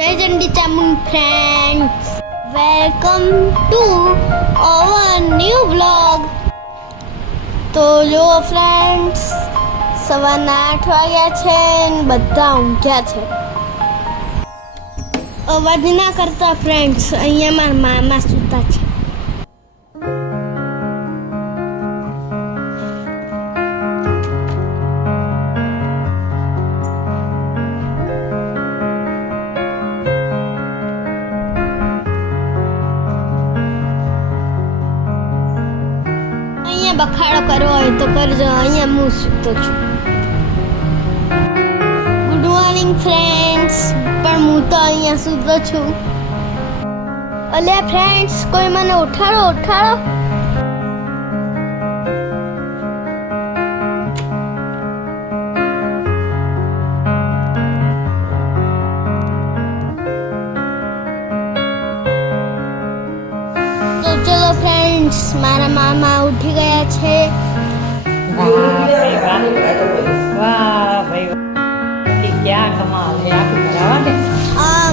જય Chandi Chamund friends, welcome to our new blog. તો જો ફ્રેન્ડ્સ, સવારના 8 વાગ્યા છે ને બધા ઊંઘ્યા છે. અવાજ ના કરતા ફ્રેન્ડ્સ, અહીંયા મારા મામા સૂતા છે. બખાડો કરવો હોય તો કરજો, અહીંયા હું સૂતો છું. ગુડ મોર્નિંગ ફ્રેન્ડ્સ, પણ હું તો અહીંયા સૂતો છું. અલ્યા ફ્રેન્ડ્સ, કોઈ મને ઉઠાડો. તો ચલો ફ્રેન્ડ્સ, મારા મામા ઉઠી ગયા છે.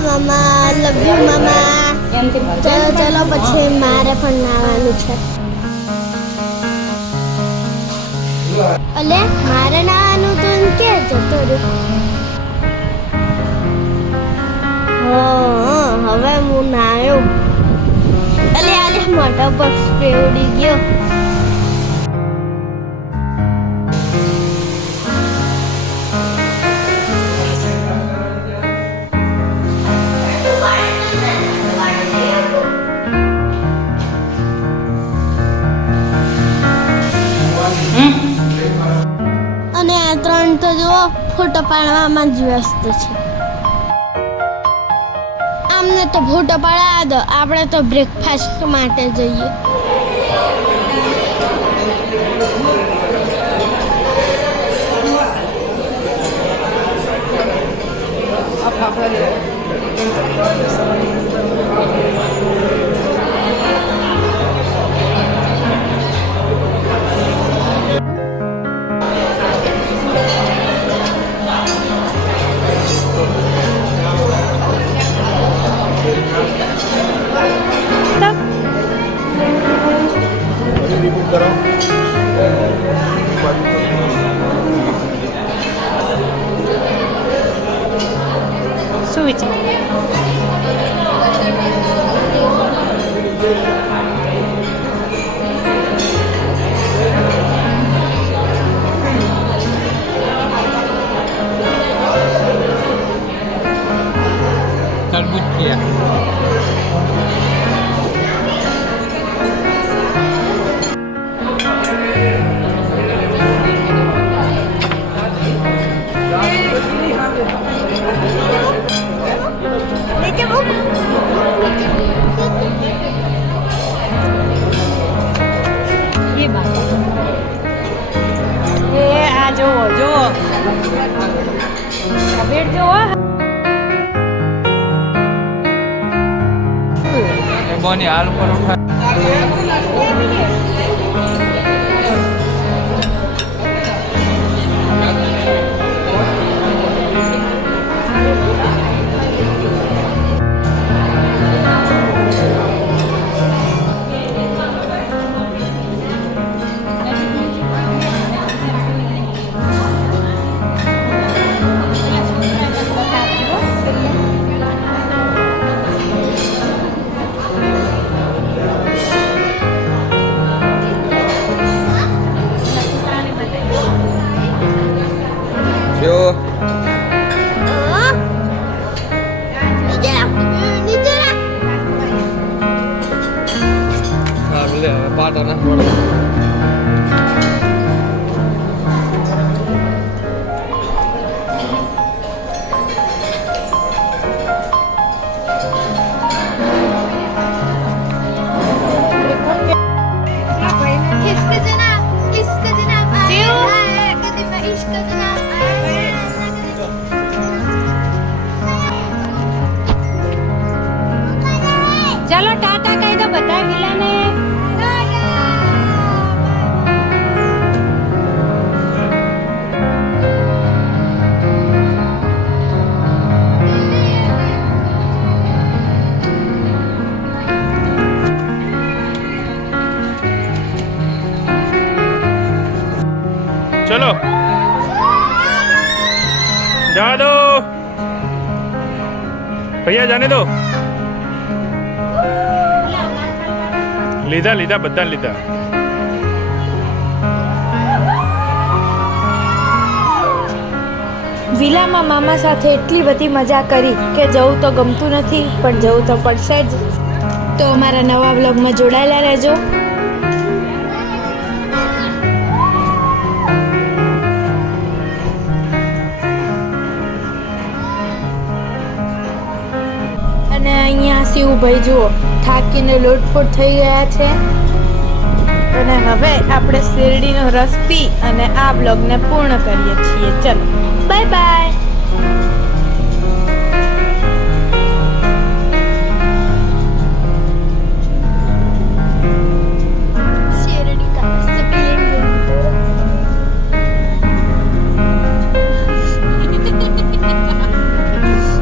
મામા લવ યુ મામા. ચલો પછી મારે પણ નાવાનું છે. અલે મારે નાવાનું તો કે જતો રહ્યો. હવે હું નાયો. અલે મોઢા પર સ્પ્રે ઉડી ગયો. અને આ ત્રણ તો જુઓ ફોટો પાડવામાં જ વ્યસ્ત છે. આમને તો ફોટો પાડવા દો, આપણે તો બ્રેકફાસ્ટ માટે જઈએ. શું વિચાર? તરબૂચ કિયા જુઓ બેટ જુઓ. બોની હાલ પર ઉઠા. પાટા ના ચાલો ટાટા કહી દો બધા વિલાને. ભૈયા જાને દો. લીધા બધા લીધા. વિલામાં મામા સાથે એટલી બધી મજા કરી કે જવું તો ગમતું નથી, પણ જવું તો પડશે જ. તો અમારા નવા વ્લોગમાં જોડાયેલા રહેજો. અને અહીંયા શિવભાઈ જુઓ થાકીને લોટપોટ થઈ ગયા છે. અને હવે આપણે શેરડીનો રસ પી અને આ બ્લોગને પૂર્ણ કરીએ છીએ. ચલો બાય બાય.